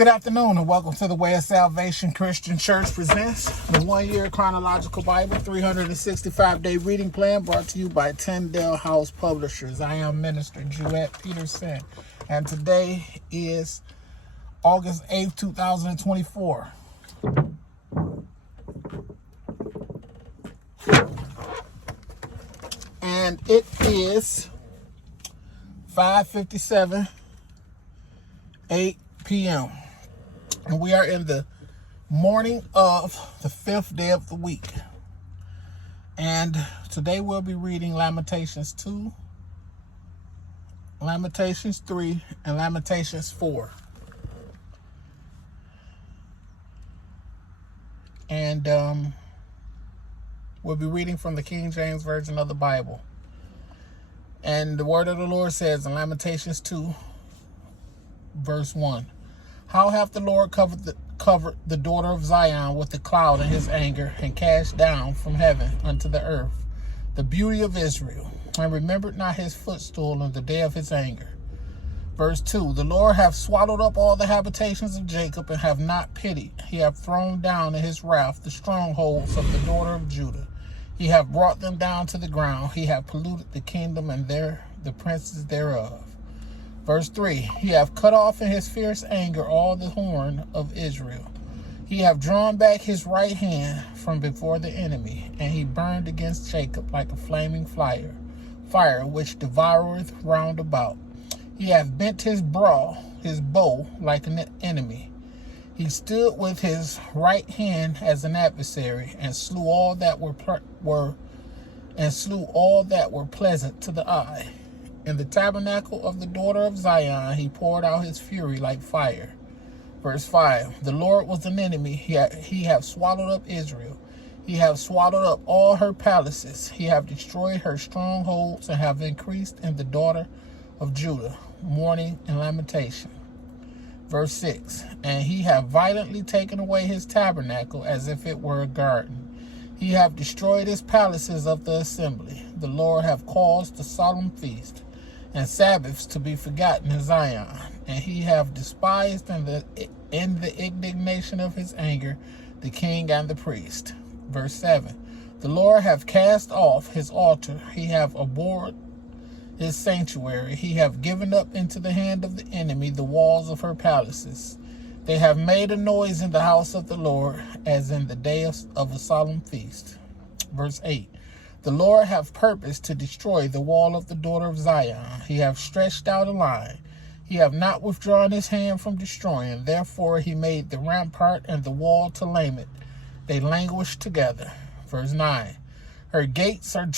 Good afternoon and welcome to the Way of Salvation Christian Church presents the 1-year Chronological Bible 365-day reading plan brought to you by Tyndale House Publishers. I am Minister Jewett Peterson and today is August 8th, 2024. And it is 5:57, 8 p.m. And we are in the morning of the 5th day of the week. And today we'll be reading Lamentations 2, Lamentations 3, and Lamentations 4. And we'll be reading from the King James Version of the Bible. And the word of the Lord says in Lamentations 2, verse 1, "How hath the Lord covered the daughter of Zion with a cloud in his anger, and cast down from heaven unto the earth the beauty of Israel, and remembered not his footstool in the day of his anger." Verse 2, "The Lord hath swallowed up all the habitations of Jacob, and have not pitied. He hath thrown down in his wrath the strongholds of the daughter of Judah. He hath brought them down to the ground. He hath polluted the kingdom and the princes thereof." Verse 3, "He hath cut off in his fierce anger all the horn of Israel. He hath drawn back his right hand from before the enemy, and he burned against Jacob like a flaming fire which devoureth round about. He hath bent his bow like an enemy. He stood with his right hand as an adversary, and slew all that were pleasant to the eye. In the tabernacle of the daughter of Zion, he poured out his fury like fire." Verse 5, "The Lord was an enemy. He hath swallowed up Israel. He hath swallowed up all her palaces. He hath destroyed her strongholds, and have increased in the daughter of Judah mourning and lamentation." Verse 6, "And he hath violently taken away his tabernacle as if it were a garden. He hath destroyed his palaces of the assembly. The Lord hath caused the solemn feast and Sabbaths to be forgotten in Zion, and he hath despised in the indignation of his anger the king and the priest." Verse 7, "The Lord hath cast off his altar. He hath abhorred his sanctuary. He hath given up into the hand of the enemy the walls of her palaces. They have made a noise in the house of the Lord, as in the day of a solemn feast." Verse 8, "The Lord hath purposed to destroy the wall of the daughter of Zion. He hath stretched out a line. He hath not withdrawn his hand from destroying. Therefore he made the rampart and the wall to lament. They languish together." Verse 9, "Her gates are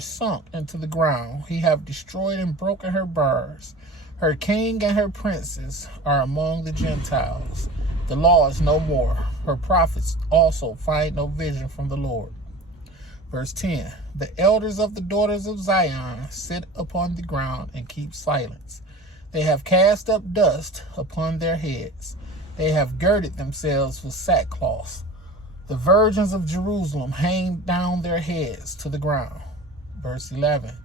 sunk into the ground. He hath destroyed and broken her bars. Her king and her princes are among the Gentiles. The law is no more. Her prophets also find no vision from the Lord." Verse 10, "The elders of the daughters of Zion sit upon the ground and keep silence. They have cast up dust upon their heads. They have girded themselves with sackcloth. The virgins of Jerusalem hang down their heads to the ground." Verse 11,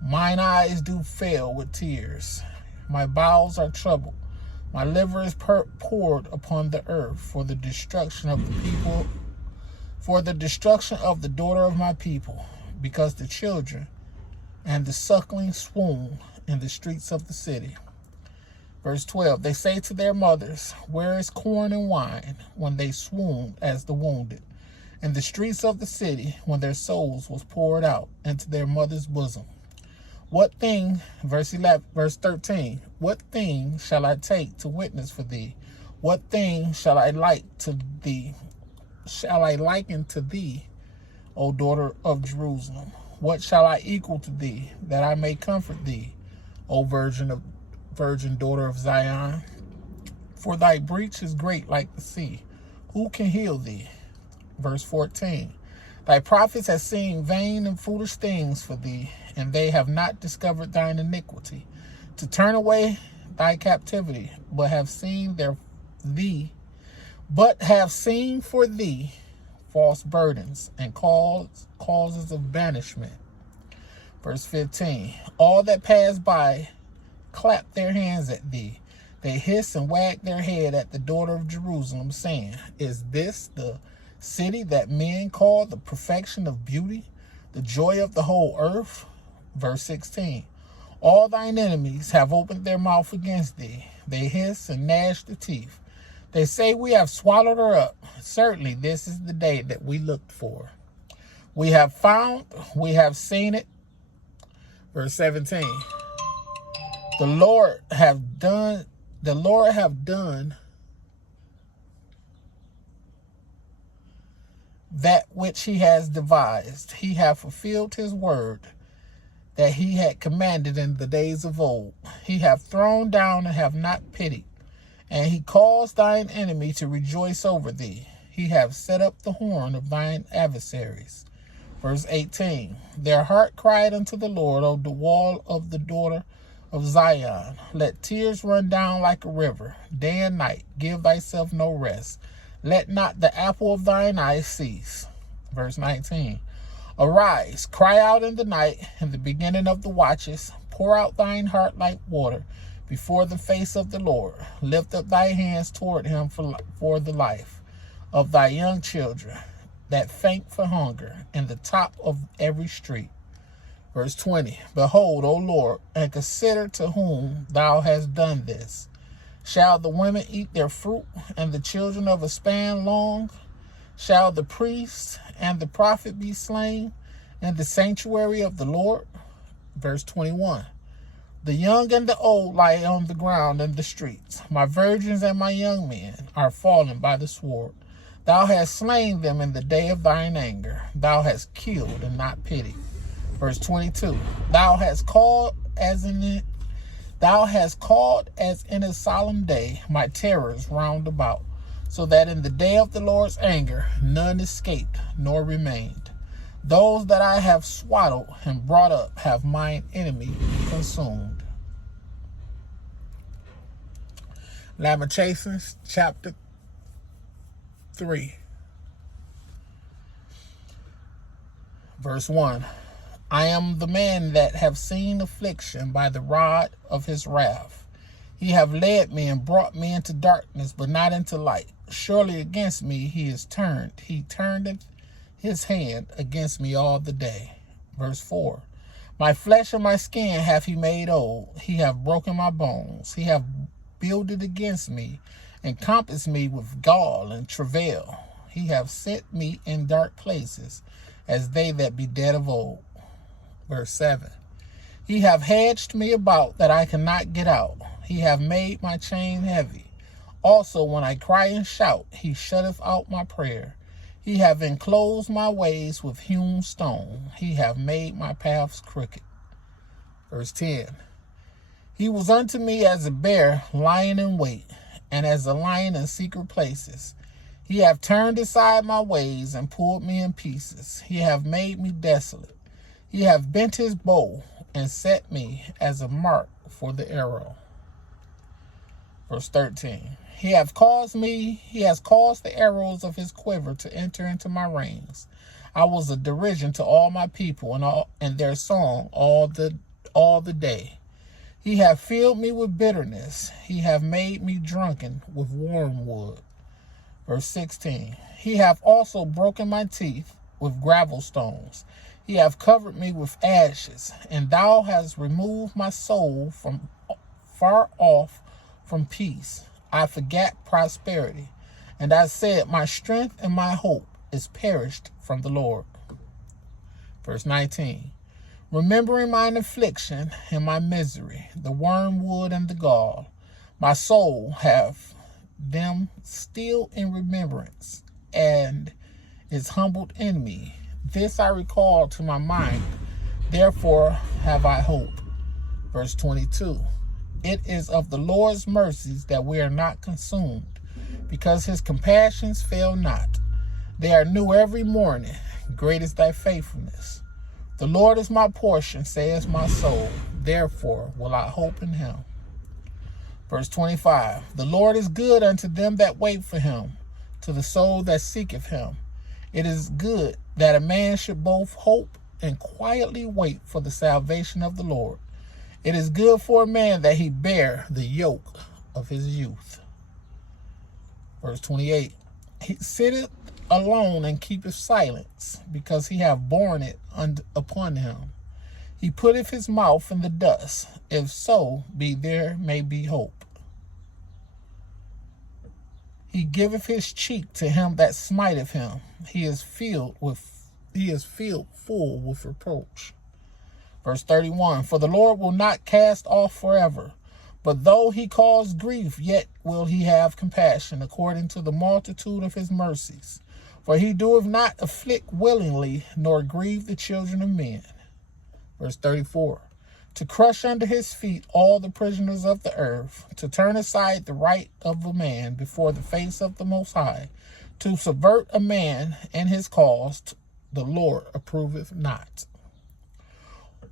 "Mine eyes do fail with tears. My bowels are troubled. My liver is poured upon the earth for the destruction of the people, for the destruction of the daughter of my people, because the children and the suckling swoon in the streets of the city." Verse 12, "They say to their mothers, Where is corn and wine? When they swoon as the wounded in the streets of the city, when their souls was poured out into their mother's bosom. What thing," verse 13, "what thing shall I take to witness for thee? What thing shall I liken to thee, O daughter of Jerusalem? What shall I equal to thee, that I may comfort thee, O virgin daughter of Zion? For thy breach is great like the sea. Who can heal thee?" Verse 14, "Thy prophets have seen vain and foolish things for thee, and they have not discovered thine iniquity, to turn away thy captivity, but have seen for thee false burdens and causes of banishment." Verse 15, "All that pass by clap their hands at thee. They hiss and wag their head at the daughter of Jerusalem, saying, Is this the city that men call the perfection of beauty, the joy of the whole earth? Verse 16. All thine enemies have opened their mouth against thee. They hiss and gnash their teeth. They say, We have swallowed her up. Certainly this is the day that we looked for. We have found, we have seen it. Verse 17. The Lord have done that which he has devised. He hath fulfilled his word that he had commanded in the days of old. He hath thrown down and have not pitied, and he caused thine enemy to rejoice over thee. He hath set up the horn of thine adversaries. Verse 18. Their heart cried unto the Lord, O the wall of the daughter of Zion. Let tears run down like a river, day and night. Give thyself no rest. Let not the apple of thine eye cease. Verse 19. Arise, cry out in the night, in the beginning of the watches. Pour out thine heart like water before the face of the Lord. Lift up thy hands toward him for the life of thy young children that faint for hunger in the top of every street. Verse 20. Behold, O Lord, and consider to whom thou hast done this. Shall the women eat their fruit, and the children of a span long? Shall the priest and the prophet be slain in the sanctuary of the Lord? Verse 21. The young and the old lie on the ground in the streets. My virgins and my young men are fallen by the sword. Thou hast slain them in the day of thine anger. Thou hast killed and not pitied. Verse 22. Thou hast called as in a solemn day my terrors round about, so that in the day of the Lord's anger none escaped nor remained. Those that I have swaddled and brought up have mine enemy consumed. Lamentations chapter 3. Verse 1. I am the man that have seen affliction by the rod of his wrath. He have led me and brought me into darkness, but not into light. Surely against me he is turned. He turneth his hand against me all the day. Verse 4. My flesh and my skin hath he made old. He hath broken my bones. He hath builded against me, and compassed me with gall and travail. He hath set me in dark places, as they that be dead of old. Verse 7. He hath hedged me about that I cannot get out. He hath made my chain heavy. Also when I cry and shout, he shutteth out my prayer. He hath enclosed my ways with hewn stone. He hath made my paths crooked. Verse 10. He was unto me as a bear lying in wait, and as a lion in secret places. He hath turned aside my ways and pulled me in pieces. He hath made me desolate. He hath bent his bow and set me as a mark for the arrow. Verse 13. He has caused the arrows of his quiver to enter into my reins. I was a derision to all my people, and their song all the day. He hath filled me with bitterness. He hath made me drunken with wormwood. Verse 16. He hath also broken my teeth with gravel stones. He hath covered me with ashes, and thou hast removed my soul from far off from peace. I forgat prosperity, and I said, my strength and my hope is perished from the Lord. Verse 19. Remembering mine affliction and my misery, the wormwood and the gall, my soul hath them still in remembrance, and is humbled in me. This I recall to my mind, therefore have I hope. Verse 22. It is of the Lord's mercies that we are not consumed, because his compassions fail not. They are new every morning. Great is thy faithfulness. The Lord is my portion, saith my soul. Therefore will I hope in him. Verse 25. The Lord is good unto them that wait for him, to the soul that seeketh him. It is good that a man should both hope and quietly wait for the salvation of the Lord. It is good for a man that he bear the yoke of his youth. Verse 28. He sitteth alone and keepeth silence, because he hath borne it upon him. He putteth his mouth in the dust, if so be there may be hope. He giveth his cheek to him that smiteth him. He is filled full with reproach. Verse 31. For the Lord will not cast off forever, but though he cause grief, yet will he have compassion, according to the multitude of his mercies. For he doeth not afflict willingly, nor grieve the children of men. Verse 34. To crush under his feet all the prisoners of the earth, to turn aside the right of a man before the face of the Most High, to subvert a man in his cause, the Lord approveth not.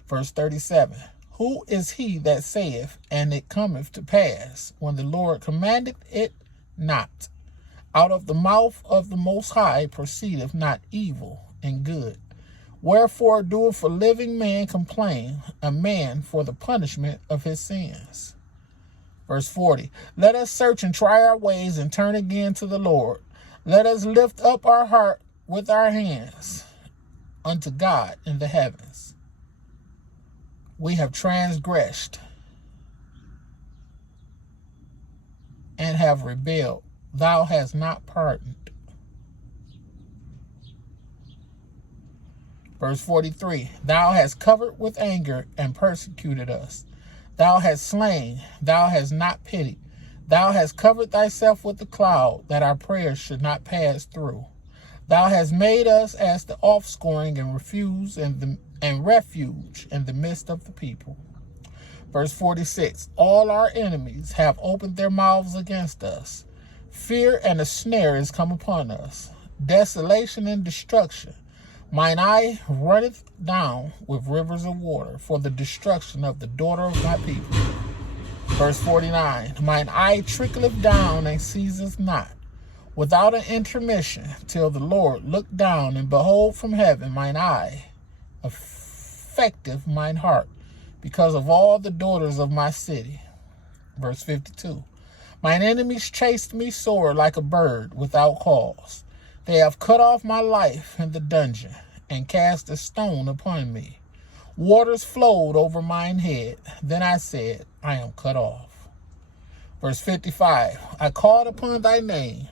Verse 37. Who is he that saith, and it cometh to pass, when the Lord commandeth it not? Out of the mouth of the Most High proceedeth not evil and good. Wherefore doeth a living man complain, a man for the punishment of his sins? Verse 40. Let us search and try our ways, and turn again to the Lord. Let us lift up our heart with our hands unto God in the heavens. We have transgressed and have rebelled. Thou hast not pardoned. Verse 43. Thou hast covered with anger and persecuted us. Thou hast slain, thou hast not pitied. Thou hast covered thyself with the cloud, that our prayers should not pass through. Thou hast made us as the offscouring and refuge in the midst of the people. Verse 46. All our enemies have opened their mouths against us. Fear and a snare is come upon us. Desolation and destruction. Mine eye runneth down with rivers of water for the destruction of the daughter of my people. Verse 49. Mine eye trickleth down and ceaseth not, without an intermission, till the Lord look down and behold from heaven. Mine eye affecteth mine heart, because of all the daughters of my city. Verse 52. Mine enemies chased me sore like a bird without cause. They have cut off my life in the dungeon, and cast a stone upon me. Waters flowed over mine head. Then I said, I am cut off. Verse 55. I called upon thy name,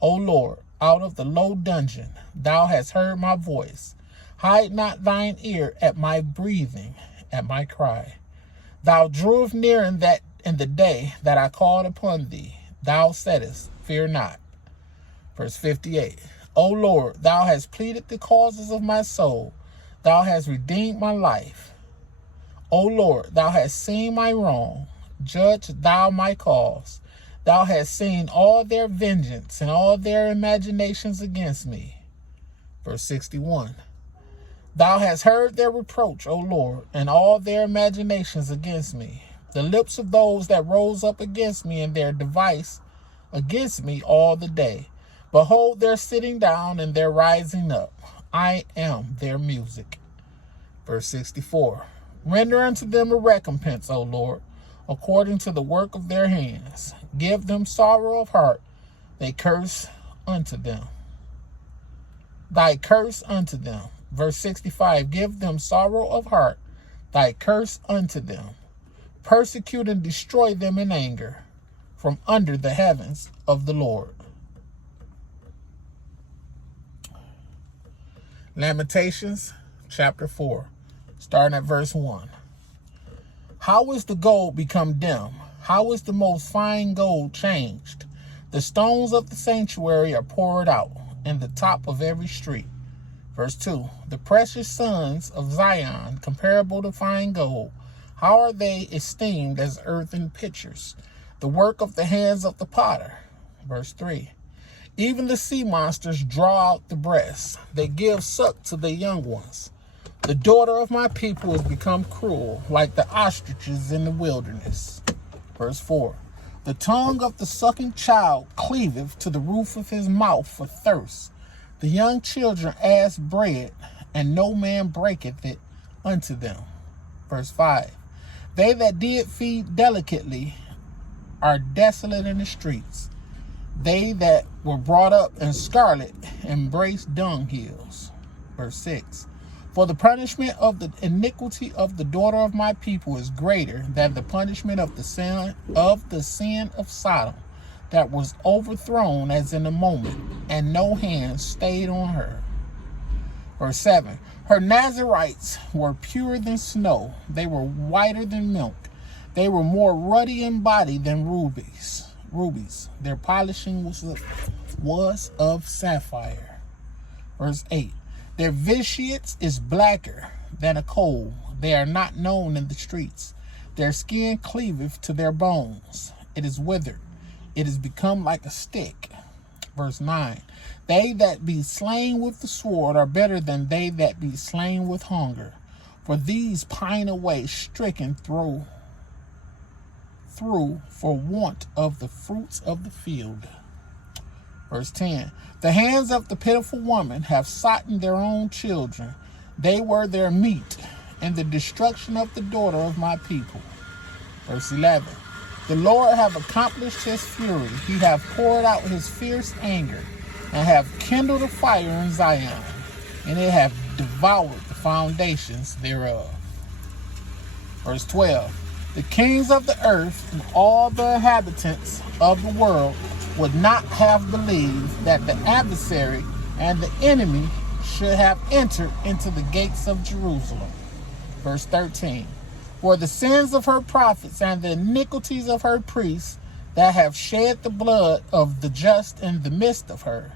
O Lord, out of the low dungeon. Thou hast heard my voice. Hide not thine ear at my breathing, at my cry. Thou drewest near in the day that I called upon thee. Thou saidest, fear not. Verse 58. O Lord, thou hast pleaded the causes of my soul. Thou hast redeemed my life. O Lord, thou hast seen my wrong. Judge thou my cause. Thou hast seen all their vengeance and all their imaginations against me. Verse 61. Thou hast heard their reproach, O Lord, and all their imaginations against me. The lips of those that rose up against me, and their device against me all the day. Behold their sitting down and their rising up. I am their music. Verse 64. Render unto them a recompense, O Lord, according to the work of their hands. Give them sorrow of heart. They curse unto them. Thy curse unto them. Verse 65. Give them sorrow of heart. Thy curse unto them. Persecute and destroy them in anger from under the heavens of the Lord. Lamentations chapter 4, starting at verse 1. How is the gold become dim? How is the most fine gold changed? The stones of the sanctuary are poured out in the top of every street. Verse 2. The precious sons of Zion, comparable to fine gold, how are they esteemed as earthen pitchers, the work of the hands of the potter? Verse 3. Even the sea monsters draw out the breasts. They give suck to the young ones. The daughter of my people is become cruel, like the ostriches in the wilderness. Verse 4. The tongue of the sucking child cleaveth to the roof of his mouth for thirst. The young children ask bread, and no man breaketh it unto them. Verse 5. They that did feed delicately are desolate in the streets. They that were brought up in scarlet embrace dunghills. Verse 6. For the punishment of the iniquity of the daughter of my people is greater than the punishment of the sin of Sodom, that was overthrown as in a moment, and no hand stayed on her. Verse 7. Her Nazarites were purer than snow. They were whiter than milk. They were more ruddy in body than rubies. Their polishing was of sapphire. Verse 8. Their vitiates is blacker than a coal. They are not known in the streets. Their skin cleaveth to their bones. It is withered. It is become like a stick. Verse 9. They that be slain with the sword are better than they that be slain with hunger. For these pine away, stricken through for want of the fruits of the field. Verse 10. The hands of the pitiful woman have sotten their own children. They were their meat, and the destruction of the daughter of my people. Verse 11. The Lord have accomplished his fury. He have poured out his fierce anger, and have kindled a fire in Zion, and it have devoured the foundations thereof. Verse 12. The kings of the earth and all the inhabitants of the world would not have believed that the adversary and the enemy should have entered into the gates of Jerusalem. Verse 13. For the sins of her prophets and the iniquities of her priests that have shed the blood of the just in the midst of her.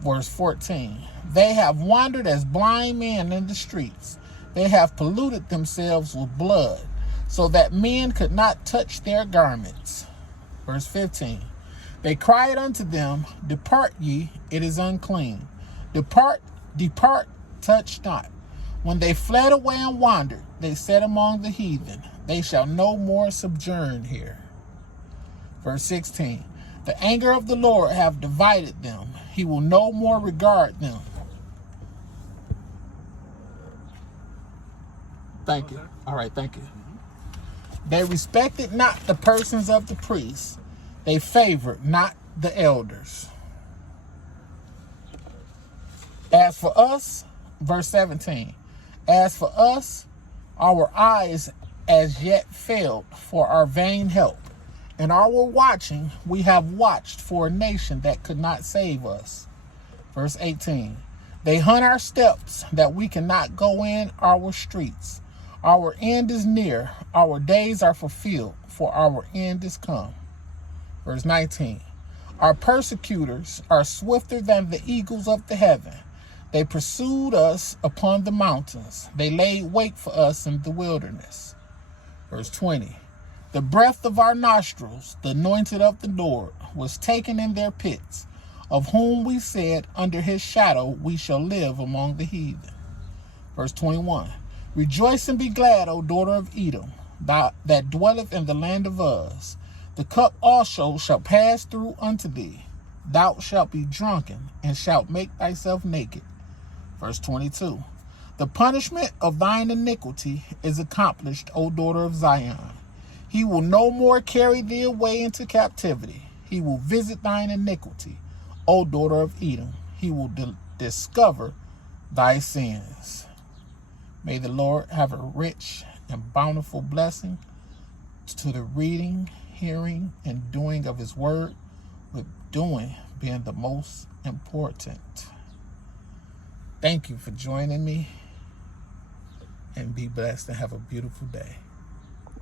Verse 14. They have wandered as blind men in the streets. They have polluted themselves with blood, so that men could not touch their garments. Verse 15. They cried unto them, Depart ye, it is unclean. Depart, depart, touch not. When they fled away and wandered, they said among the heathen, They shall no more sojourn here. Verse 16. The anger of the Lord have divided them. He will no more regard them. Thank you. All right, thank you. They respected not the persons of the priests. They favored not the elders. As for us, verse 17, as for us, our eyes as yet failed for our vain help. In our watching, we have watched for a nation that could not save us. Verse 18, they hunt our steps that we cannot go in our streets. Our end is near, our days are fulfilled, for our end is come. Verse 19, our persecutors are swifter than the eagles of the heaven. They pursued us upon the mountains. They laid wait for us in the wilderness. Verse 20, the breath of our nostrils, the anointed of the Lord, was taken in their pits, of whom we said, under his shadow we shall live among the heathen. Verse 21, rejoice and be glad, O daughter of Edom, that dwelleth in the land of Uz. The cup also shall pass through unto thee. Thou shalt be drunken, and shalt make thyself naked. Verse 22. The punishment of thine iniquity is accomplished, O daughter of Zion. He will no more carry thee away into captivity. He will visit thine iniquity, O daughter of Edom. He will discover thy sins. May the Lord have a rich and bountiful blessing to the reading, hearing, and doing of his word, with doing being the most important. Thank you for joining me, and be blessed and have a beautiful day.